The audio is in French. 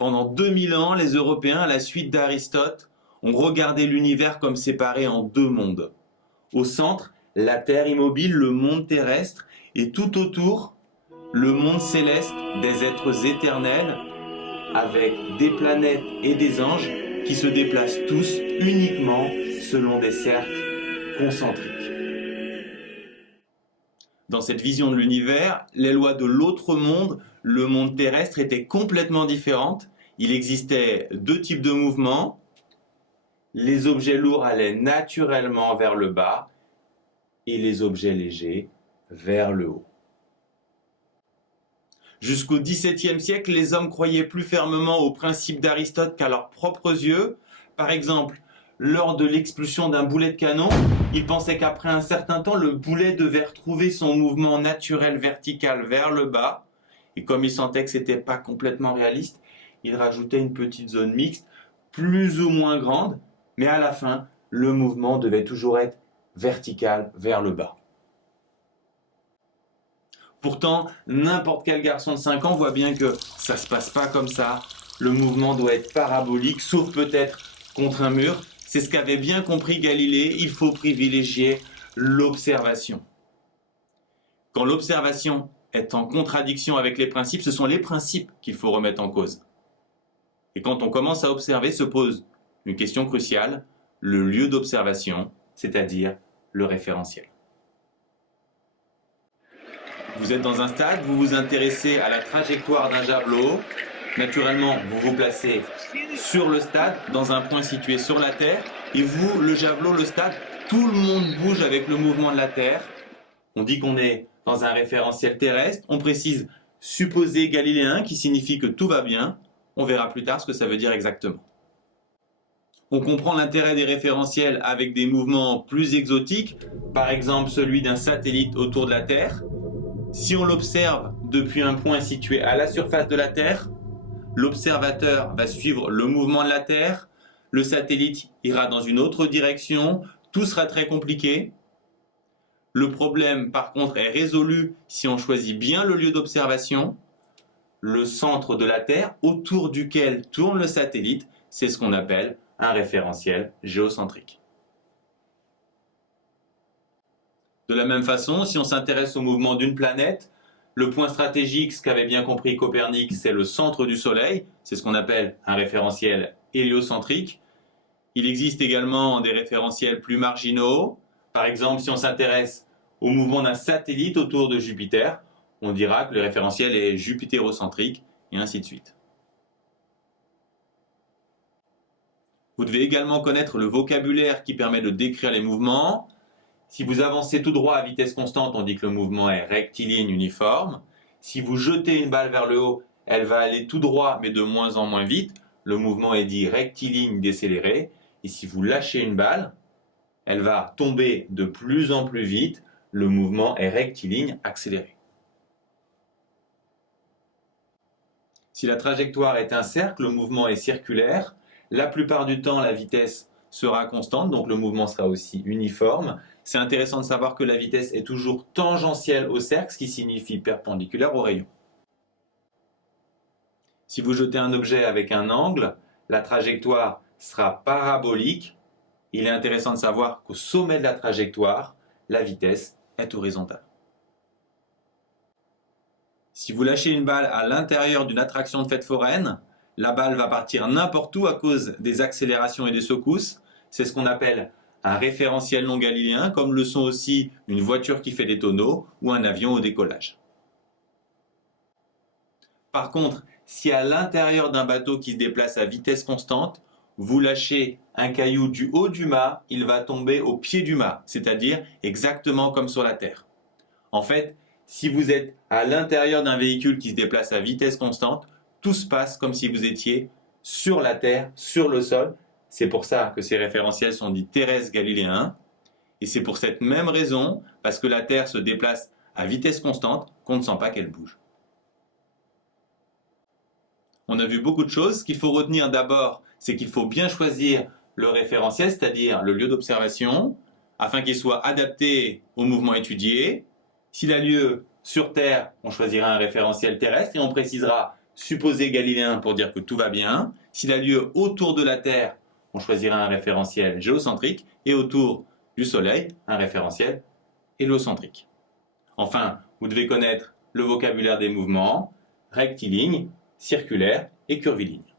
Pendant 2000 ans, les Européens, à la suite d'Aristote, ont regardé l'univers comme séparé en deux mondes. Au centre, la Terre immobile, le monde terrestre, et tout autour, le monde céleste des êtres éternels, avec des planètes et des anges qui se déplacent tous uniquement selon des cercles concentriques. Dans cette vision de l'univers, les lois de l'autre monde, le monde terrestre, étaient complètement différentes. Il existait deux types de mouvements. Les objets lourds allaient naturellement vers le bas et les objets légers vers le haut. Jusqu'au XVIIe siècle, les hommes croyaient plus fermement aux principes d'Aristote qu'à leurs propres yeux. Par exemple, lors de l'expulsion d'un boulet de canon, ils pensaient qu'après un certain temps, le boulet devait retrouver son mouvement naturel vertical vers le bas. Et comme ils sentaient que ce n'était pas complètement réaliste, ils rajoutaient une petite zone mixte, plus ou moins grande, mais à la fin, le mouvement devait toujours être vertical vers le bas. Pourtant, n'importe quel garçon de 5 ans voit bien que ça ne se passe pas comme ça. Le mouvement doit être parabolique, sauf peut-être contre un mur. C'est ce qu'avait bien compris Galilée, il faut privilégier l'observation. Quand l'observation est en contradiction avec les principes, ce sont les principes qu'il faut remettre en cause. Et quand on commence à observer, se pose une question cruciale, le lieu d'observation, c'est-à-dire le référentiel. Vous êtes dans un stade, vous vous intéressez à la trajectoire d'un javelot. Naturellement, vous vous placez sur le stade, dans un point situé sur la Terre. Et vous, le javelot, le stade, tout le monde bouge avec le mouvement de la Terre. On dit qu'on est dans un référentiel terrestre. On précise supposé galiléen, qui signifie que tout va bien. On verra plus tard ce que ça veut dire exactement. On comprend l'intérêt des référentiels avec des mouvements plus exotiques, par exemple celui d'un satellite autour de la Terre. Si on l'observe depuis un point situé à la surface de la Terre, l'observateur va suivre le mouvement de la Terre, le satellite ira dans une autre direction, tout sera très compliqué. Le problème, par contre, est résolu si on choisit bien le lieu d'observation. Le centre de la Terre, autour duquel tourne le satellite, c'est ce qu'on appelle un référentiel géocentrique. De la même façon, si on s'intéresse au mouvement d'une planète, le point stratégique, ce qu'avait bien compris Copernic, c'est le centre du Soleil. C'est ce qu'on appelle un référentiel héliocentrique. Il existe également des référentiels plus marginaux. Par exemple, si on s'intéresse au mouvement d'un satellite autour de Jupiter, on dira que le référentiel est jupitérocentrique, et ainsi de suite. Vous devez également connaître le vocabulaire qui permet de décrire les mouvements. Si vous avancez tout droit à vitesse constante, on dit que le mouvement est rectiligne uniforme. Si vous jetez une balle vers le haut, elle va aller tout droit mais de moins en moins vite. Le mouvement est dit rectiligne décéléré. Et si vous lâchez une balle, elle va tomber de plus en plus vite. Le mouvement est rectiligne accéléré. Si la trajectoire est un cercle, le mouvement est circulaire. La plupart du temps, la vitesse sera constante, donc le mouvement sera aussi uniforme. C'est intéressant de savoir que la vitesse est toujours tangentielle au cercle, ce qui signifie perpendiculaire au rayon. Si vous jetez un objet avec un angle, la trajectoire sera parabolique. Il est intéressant de savoir qu'au sommet de la trajectoire, la vitesse est horizontale. Si vous lâchez une balle à l'intérieur d'une attraction de fête foraine, la balle va partir n'importe où à cause des accélérations et des secousses. C'est ce qu'on appelle un référentiel non galiléen, comme le sont aussi une voiture qui fait des tonneaux ou un avion au décollage. Par contre, si à l'intérieur d'un bateau qui se déplace à vitesse constante, vous lâchez un caillou du haut du mât, il va tomber au pied du mât, c'est-à-dire exactement comme sur la Terre. En fait, si vous êtes à l'intérieur d'un véhicule qui se déplace à vitesse constante, tout se passe comme si vous étiez sur la Terre, sur le sol. C'est pour ça que ces référentiels sont dits terrestres galiléens. Et c'est pour cette même raison, parce que la Terre se déplace à vitesse constante, qu'on ne sent pas qu'elle bouge. On a vu beaucoup de choses. Ce qu'il faut retenir d'abord, c'est qu'il faut bien choisir le référentiel, c'est-à-dire le lieu d'observation, afin qu'il soit adapté au mouvement étudié. S'il a lieu sur Terre, on choisira un référentiel terrestre et on précisera supposé galiléen pour dire que tout va bien. S'il a lieu autour de la Terre, on choisira un référentiel géocentrique et autour du Soleil, un référentiel héliocentrique. Enfin, vous devez connaître le vocabulaire des mouvements rectilignes, circulaires et curvilignes.